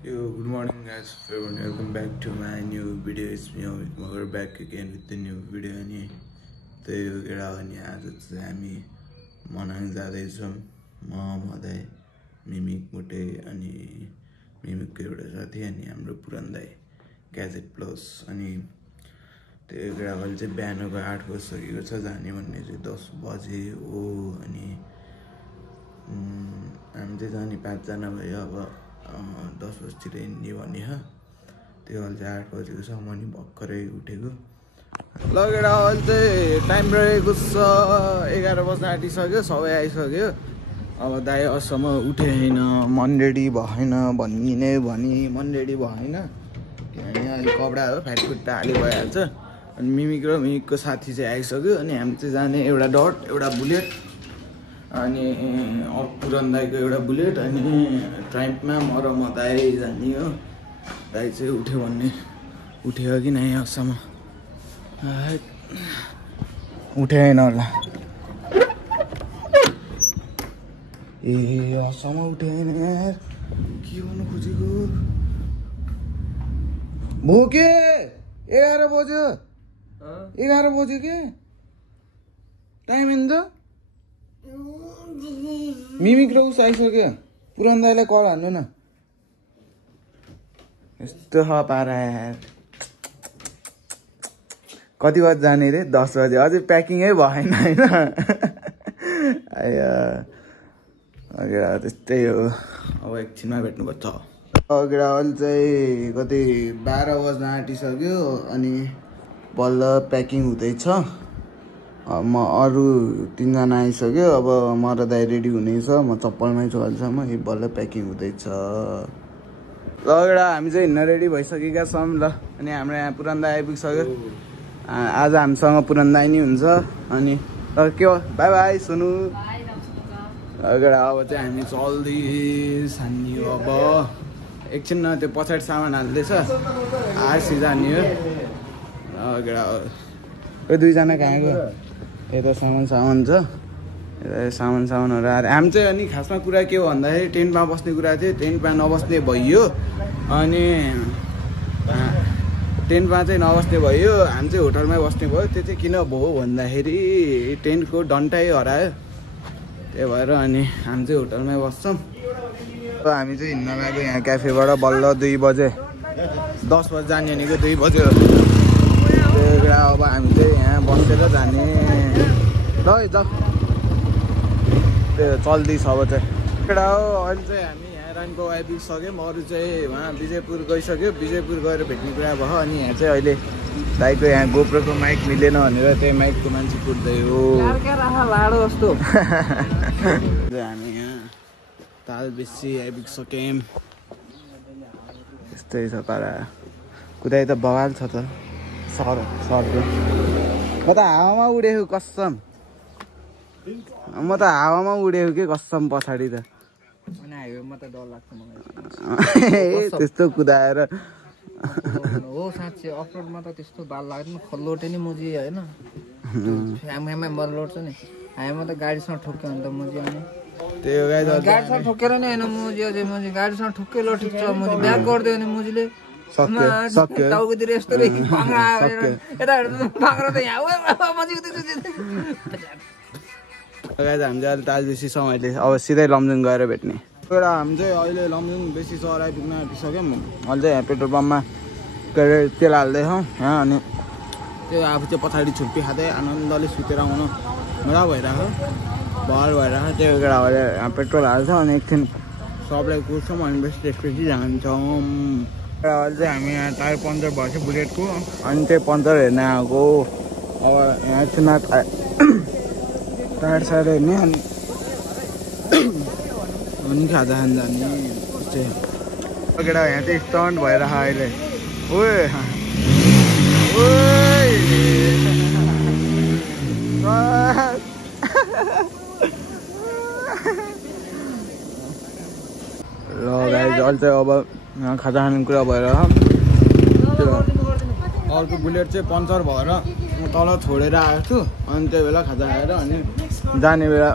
Yo, good morning guys, everyone. Welcome back to my new video. It's me, we're back again with the new video. अनि त्यही हो केटा अनि आज चाहिँ हामी मनाङ जाँदैछौँ म मदाई मिमिक मुटे अनि मिमिकको एउटा साथी अनि हाम्रो पुरान दाइ ग्याजेट प्लस अनि त्यो केटाले चाहिँ बिहानको 8 बजिसकेको छ जाने भन्ने चाहिँ 10 बजे हो अनि हामी चाहिँ जाने 5 जना भयो अब 10 बजीतिर हिँड्ने भने हो त्यो अहिले चाहिँ 8 बजेको छ म नि भर्खरै उठेको लगेर अहिले चाहिँ टाइम रहेको छ 11 बज्न आँटिसक्यो सबै आइसक्यो अब दाइ असम्म उठे होइन मन रेडी भएन भन्ने नै भनी मन रेडी भएन किनभने अहिले कपडा हो फाटफुट्टा हाली भइहाल्छ अनि मिमिक र मिमिकको साथी चाहिँ आइसक्यो अनि हामी चाहिँ जाने एउटा डट एउटा बुलेट अनि पुरान दाइको एउटा बुलेट अनि ट्राइम्पमा म र म दाइ जाने हो दाइ चाहिँ उठ्यो भन्ने उठ्यो कि नै असम्म उठ्यो होइन होला ए असम्म उठ्यो होइन यार के गर्नु खोजेको भोके 11 बज्यो 11 बज्यो के टाइम हेर्नु त मिमिक र उस आइसक्यो पुरान दाइलाई कल हान्नु न यस्तो छ पारा यार कति बजी जाने रे 10 बजे अझै प्याकिङै भएन होइन अघिरा त्यस्तै हो अब एकछिनमा भेट्नुपर्छ अघिरा अहिले चाहिँ कति 12 बज्न आँटिसक्यो अनि बल्ल प्याकिङ हुँदैछ म अरू 3 जना आइसक्यो अब म र दाइ रेडी हुनेछ म चप्पलमै छु अहिलेसम्म यो बल्ल प्याकिङ हुँदैछ लगेर हामी चाहिँ हिँड्न रेडी भइसकेका छौँ ल अनि हाम्रो यहाँ पुरान दाइ आइपुगिसक्यो आज हामीसँग पुरान दाइ नि हुन्छ अनि के हो बाई बाई सुनु लगेर अब चाहिँ हामी चल्दैछ नि अब एकछिन न त्यो पछाडि सामान हाल्दैछ आर्सी जाने हो लगेर यो 2 जना कहाँ गयो यता सामान छ सामानहरू आएर हामी चाहिँ अनि खासमा कुरा के हो भन्दाखेरि टेन्टमा बस्ने कुरा थियो टेन्टमा नबस्ने भइयो अनि टेन्टमा चाहिँ नबस्ने भयो हामी चाहिँ होटलमै बस्ने भयो त्यो चाहिँ किन भयो भन्दाखेरि टेन्टको डन्टै हरायो त्यही भएर अनि हामी चाहिँ होटलमै बस्छौँ हामी चाहिँ हिँड्न गएको यहाँ क्याफेबाट बल्ल 2 बजे 10 बजे जाने भनेको 2 बजे अब हामी चाहिँ यहाँ बसेर जाने ल त्यो चल्दैछ अब चाहिँ केटा हो अहिले चाहिँ हामी यहाँ रानीको आइपुगिसक्यौँ अरू चाहिँ उहाँ विजयपुर गइसक्यो विजयपुर गएर भेट्ने कुरा भयो अनि यहाँ चाहिँ अहिले दाइको यहाँ गोप्रोको माइक मिलेन भनेर त्यही माइकको मान्छे कुद्दै हो लाडो जस्तो हामी यहाँ ताल बेसी आइपुगिसक्यौँ यस्तै छ पारा कुदाइ त बगाल छ त सर्दो म त हावामा उडेको कसम म त हावामा उडेको के कसम पछाडि त त्यस्तो कुदाएर हो साँच्चै अफरोडमा त त्यस्तो बाल लाग्दैन खल्लोटे नि मुजी होइन फ्याममै मल्लोट छ नि हामीमा त गाडीसँग ठोक्यो भने त मुजी आउने त्यो गाडीसँग ठोकेर नि होइन मुजी अझै मुजी गाडीसँग ठोक्कै ल ठिक छ मुजी ब्याक गरिदियो भने मुजीले टाउकोतिर यस्तो हामी चाहिँ अहिले ताज बेसी छौँ अहिले अब सिधै लमजुङ गएर भेट्ने एउटा हामी चाहिँ अहिले लमजुङ बेसी सहर आइपुग्न आँटिसक्यौँ अहिले चाहिँ यहाँ पेट्रोल पम्पमा के अरे तेल हाल्दैछौँ यहाँ अनि त्यो आफू चाहिँ पछाडि छुर्पी खाँदै आनन्दले सुतेर आउनु मजा भइरहेको भर भइरहेको त्यो एउटा यहाँ पेट्रोल हाल्छ अनि एकछिन सबलाई कुर्छौँ अनि त्यसपछि जान्छौँ अहिले चाहिँ हामी यहाँ टायर पङ्चर भएछ बुलेटको अनि त्यही पङ्चर हेर्न आएको अब यहाँ एकछिनमा टायर सायर हेर्ने अनि खाजा खान जाने केटा यहाँ चाहिँ स्टन्ट भइरहेको अहिले ल गाइस अहिले चाहिँ अब खाजा खाने कुरा भएर अर्को बुलेट चाहिँ पङ्चर भएर म तल छोडेर आएको छु अनि त्यो बेला खाजा खाएर अनि जाने बेला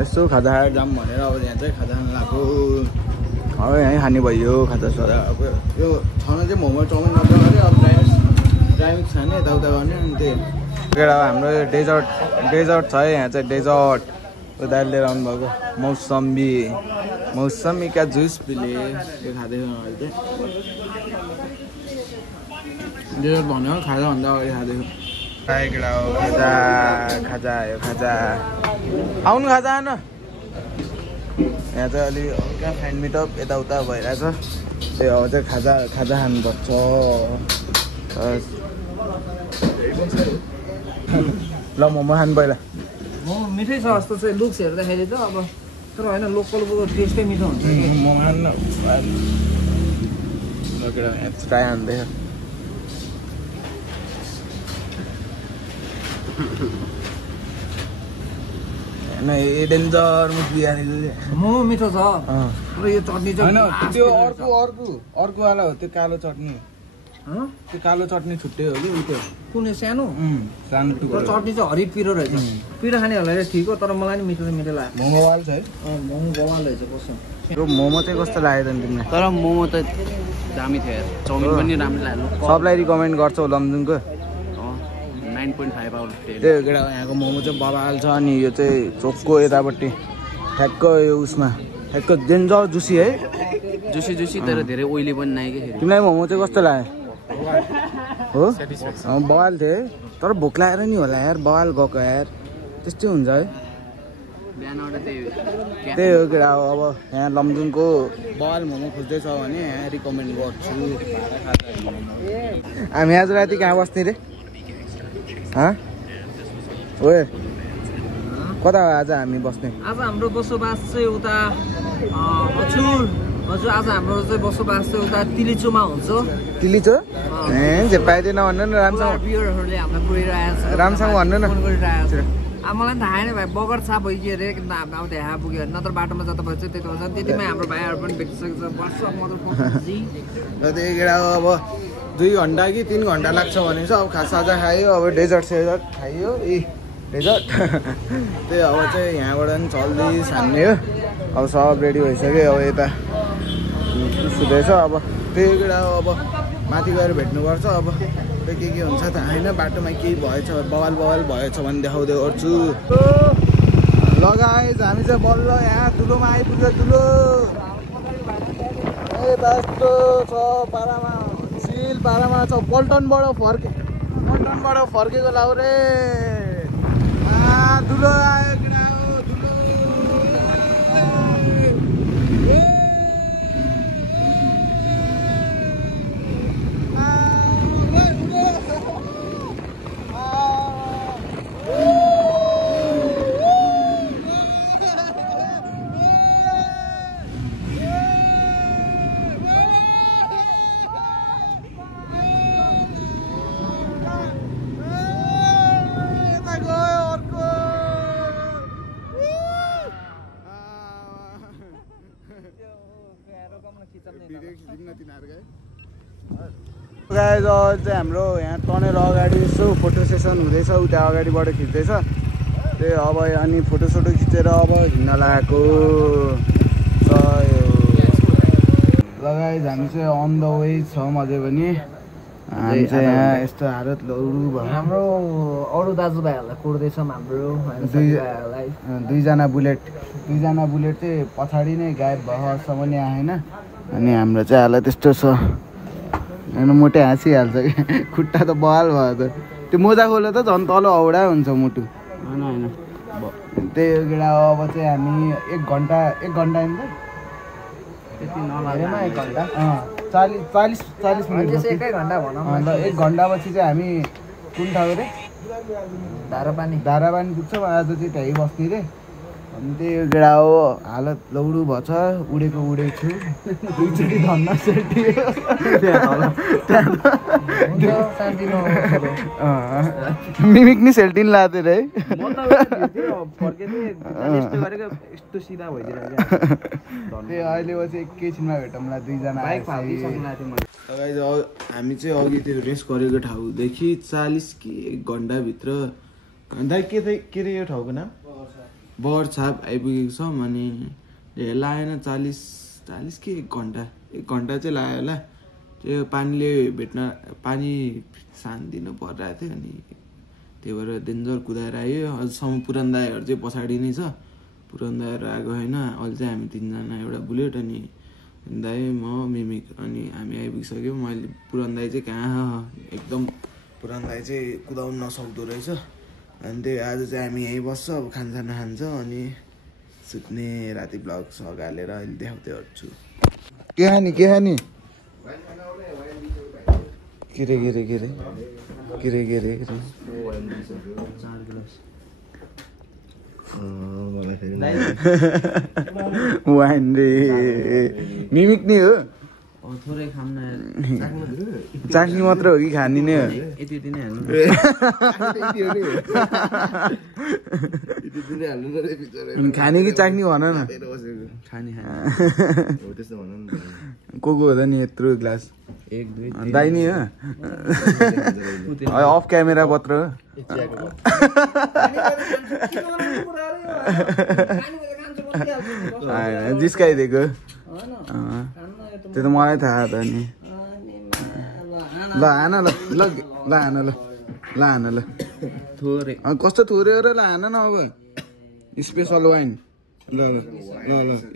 यसो खाजा खाएर जाऊँ भनेर अब यहाँ चाहिँ खाजा खान लाग्यो अब यहीँ खाने भयो खाजा साजा अब यो ठाउँमा चाहिँ मोमो चाउमिन नत्र गऱ्यो अब ड्राइभिङ खाने यताउता गर्ने अनि त्यही केटा हाम्रो डेजर्ट छ है यहाँ चाहिँ डेजर्ट उता लिएर आउनुभएको मौसमीका जुस पिले यो खाँदैछ अहिले चाहिँ डेजर्ट भन्यो खाजाभन्दा अगाडि खाँदैछु केटा हो खाजा यो खाजा आउनु खाजा आएन यहाँ चाहिँ अलि हल्का फ्यान मिटअप यताउता भइरहेछ त्यही अब चाहिँ खाजा खानुपर्छ ल मोमो खानु पहिला मोमो मिठै छ जस्तो चाहिँ लुक्स हेर्दाखेरि त अब तर होइन लोकलको टेस्टै मिठो हुन्छ मोमो खानु ल केटा यहाँ ट्राई हान्दैछ होइन ए डेन्जर मुख बिहानी मोमो मिठो छ तर यो चटनी चाहिँ त्यो अर्को वाला हो त्यो कालो चटनी त्यो कालो चटनी छुट्टै हो कि त्यो कुन सानो सानो टुक्रो चटनी चाहिँ हरियो पिरो रहेछ पिरो खानेहरूलाई ठिक हो तर मलाई नि मिठो मिठो लाग्यो मोमो वाल छ है मोमो बवाल रहेछ कस्तो त्यो मोमो चाहिँ कस्तो लाग्यो त तिमीलाई तर मोमो त दामी थियो यार चाउमिन पनि राम्रो लाग्यो सबलाई रिकमेन्ड गर्छौ लमजुङको 9.5 आउट त्यो केटा यहाँको मोमो चाहिँ बबाल छ अनि यो चाहिँ चोकको यतापट्टि ठ्याक्क यो उसमा ठ्याक्क डेन्जर जुसी है जुसी तर धेरै ओइली पनि नाइ के तिमीलाई मोमो चाहिँ कस्तो लाग्यो हो बवाल थियो है तर भोक लागेर नि होला यार बवाल गएको यार त्यस्तै हुन्छ है त्यही हो केटा हो अब यहाँ लमजुङको बवाल मोमो खोज्दैछ भने यहाँ रिकमेन्ड गर्छु हामी आज राति कहाँ बस्ने रे ओए कता हो आज हामी बस्ने आज हाम्रो बसोबास चाहिँ उता हजुर आज हाम्रो चाहिँ बसोबास चाहिँ उता तिलिचोमा हुन्छ तिलिचो जे पाइँदैन भन्नु न बियरहरूले हामीलाई पुऱ्याइरहेको छ राम्रोसँग भन्नु न अब मलाई थाहा छैन भाइ बगर छाप भइगयो अरे किन अब देखा पुग्यो अरे नत्र बाटोमा जाँदा भएछ त्यति हुन्छ त्यतिमै हाम्रो भाइहरू पनि भेटिसकेको छ वर्ष र त्यही केटा अब 2 घन्टा कि 3 घन्टा लाग्छ भने चाहिँ अब खाजा खायो अब डेजर्ट खाइयो डेजर्ट त्यही अब चाहिँ यहाँबाट पनि चल्दै छान्ने हो अब सब रेडी भइसक्यो अब यता सुत्दैछ अब त्यही केटा अब माथि गएर भेट्नुपर्छ अब त्यो के हुन्छ त होइन बाटोमा केही भएछ बवाल भएछ भने देखाउँदै गर्छु लगाएछ हामी चाहिँ बल्ल यहाँ ठुलोमा आइपुग्यो ठुलो यस्तो छ पारामा छ पल्टनबाट फर्केको लाउ रे ठुलो आयो केटा हो गाइज चाहिँ हाम्रो यहाँ टनेर अगाडि यसो फोटो सेसन हुँदैछ उता अगाडिबाट खिच्दैछ त्यही अब अनि फोटोसोटो खिचेर अब हिँड्न लागेको गाइज हामी चाहिँ अन द वे छौँ अझै पनि हामी चाहिँ यहाँ यस्तो हालत लौडु भयो हाम्रो अरू दाजुभाइहरूलाई कुर्दैछौँ हाम्रो दुईजना बुलेट चाहिँ पछाडि नै गायब भएसम्म नि आएन अनि हाम्रो चाहिँ हालत त्यस्तो छ होइन मोटै हाँसिहाल्छ कि खुट्टा त बहाल भयो त त्यो मोजा खोल्दा त झन् तल औडा हुन्छ मुटु होइन त्यही हो केटा अब चाहिँ हामी 1 घन्टा नि त त्यति नलागेमा 1 घन्टा 40 मिनट 1 घन्टा भनौँ अन्त 1 घन्टापछि चाहिँ हामी कुन ठाउँ रे धारापानी पुग्छौँ आज चाहिँ त्यहीँ बस्ने रे अनि त्यही हो केटा हो हालत लौडु भएछ उडेको छु दुईचोटि धन्न सेल्टी मिमिक नि सेल्टिन लाँदै है त्यही अहिले चाहिँ एकैछिनमा भेटौँला दुईजना हामी चाहिँ अघि त्यो रेस्ट गरेको ठाउँदेखि 40 कि 1 घन्टाभित्र के रे यो ठाउँको नाम बगर छाप आइपुगेको छौँ अनि ढेर लागेन 40 40 के 1 घन्टा चाहिँ लाग्यो होला त्यो पानीले पानी सान्दिनु परिरहेको थियो अनि त्यही भएर डेन्जर कुदाएर आयो अझसम्म पुरान दाइहरू चाहिँ पछाडि नै छ पुरान दाइहरू आएको होइन अहिले चाहिँ हामी 3 जना एउटा बुलेट अनि दाइ म मिमिक अनि हामी आइपुगिसक्यौँ मैले पुरान दाइ चाहिँ कहाँ एकदम पुरान दाइ चाहिँ कुदाउनु नसक्दो रहेछ अनि त्यही आज चाहिँ हामी यहीँ बस्छ अब खानसाना खान्छ अनि सुत्ने राति ब्लग सग हालेर अहिले देखाउँदै गर्छु के खाने वाइन रे मिमिक नै हो थोरै खाम न चाख्ने मात्र हो कि खाने नै हो यति नै हाल्नु खाने कि चाख्ने भन न खाने को हो नि यत्रो ग्लास 1 2 दाइ नि हो अफ क्यामेरा पत्र जिस्काइदिएको त्यो त मलाई थाहा त नि ल हान ल थोरै कस्तो थोरै हो र ल हान न अब स्पेसल वाइन ल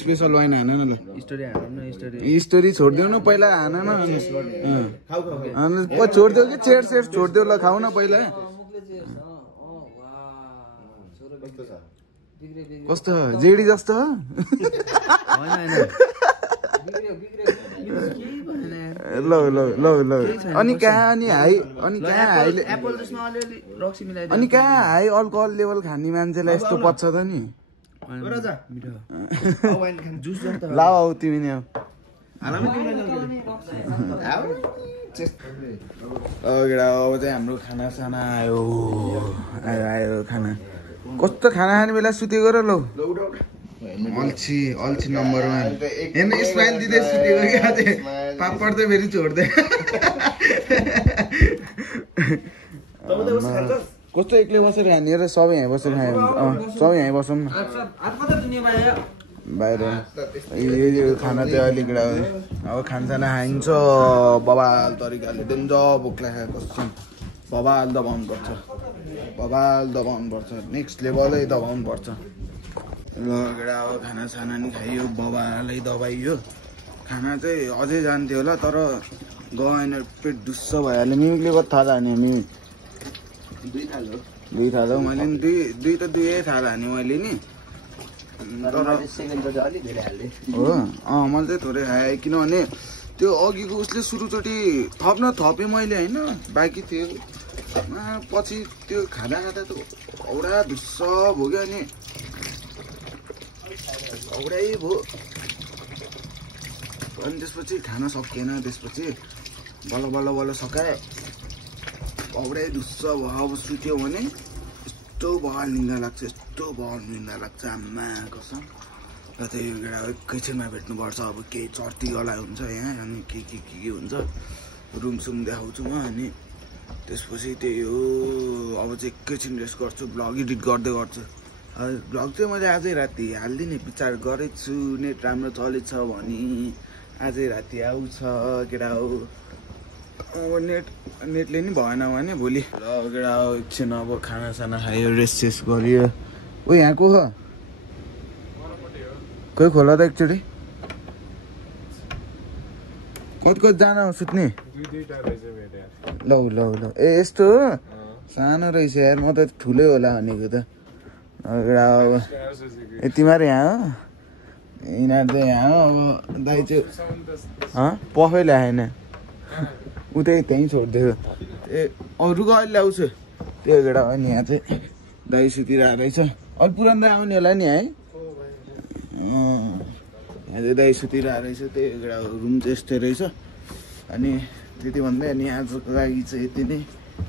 स्पेसल वाइन हान न ल स्टोरी छोडिदेऊ न पहिला हान न छोडिदेऊ कि चेयर छोडिदेऊ ल खाऊ न पहिला कस्तो जेडी जस्तो ल अनि कहाँ हाई अल्कोहल लेभल खाने मान्छेलाई यस्तो पच्छ त नि लाऊ आऊ तिमी नि अब चाहिँ हाम्रो खाना साना आयो खाना कस्तो खाना खाने बेला सुतेको र लौ अल्छी नम्बर 1 हेर्न स्माइल दिँदै सुतेको क्या पापड चाहिँ फेरि छोड्दै कस्तो एक्लै बसेर खाने र सबै यहाँ बसेर खायो सबै यहीँ बसौँ न बाहिर यो खाना चाहिँ अलिक अब खानसाना खाइन्छ बबाल तरिकाले डेन्जर भोक लागेको कसम बबाल दबाउनु पर्छ नेक्स्ट लेभलै दबाउनु पर्छ ल अब खानासाना नि खाइयो बबालै दबाइयो खाना चाहिँ अझै जान्थ्यो होला तर गएन पेट दुस्स भइहाल्यो मिमिकले कति थाल हाने मिमिक 2 थाल हो मैले नि दुई थाल हाने मैले नि हो मैले चाहिँ थोरै खाएँ किनभने त्यो अघिको उसले सुरुचोटि थपेँ मैले होइन बाँकी थियो पछि त्यो खाँदा त औडा धुस्स भयो क्या अनि औडै भयो अनि त्यसपछि खान सकिएन त्यसपछि बल्ल सकाए औडै धुस्स भयो अब सुत्यो भने यस्तो बहल निन्दा लाग्छ आम्मा कसम र त्यही बेला एकैछिनमा भेट्नुपर्छ अब केही चर्ती गला हुन्छ यहाँ अनि के हुन्छ रुमसुम देखाउँछु म अनि त्यसपछि त्यही हो अब चाहिँ एकैछिन रेस्ट गर्छु ब्लग एडिट गर्दै गर्छु ब्लग चाहिँ मैले आजै राति हालिदिने विचार गरेको छु नेट राम्रो चलेछ भने आजै राति आउँछ केटा हो अब नेटले नि भएन भने भोलि ल केटा हो एकछिन अब खानासाना खायो रेस्ट गरियो ओ यहाँ को हो कोही खोला त एकचोटि कति जान सुत्ने ल ए यस्तो हो सानो रहेछ यार म त ठुलै होला भनेको त तिमीहरू यहाँ हो यिनीहरू चाहिँ यहाँ हो अब दाइ चाहिँ पफै ल्याएन उतै त्यहीँ छोडिदियो ए अरूको अहिले ल्याउँछु त्यो केटा हो नि यहाँ चाहिँ दाइ सुतिरहेको रहेछ अलिक पुरानो दाइ आउने होला नि है यहाँ चाहिँ दाइ सुतिरहेको रहेछ त्यही केटा रुम चाहिँ यस्तै रहेछ अनि त्यति भन्दै अनि आजको लागि चाहिँ यति नै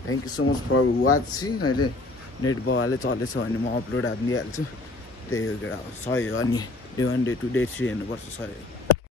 thank you so much for watching अहिले नेट बवाले चलेछ भने म अपलोड हालिदिइहाल्छु त्यही हो केटा सही हो अनि डे 1 डे 2 डे 3 हेर्नुपर्छ सही हो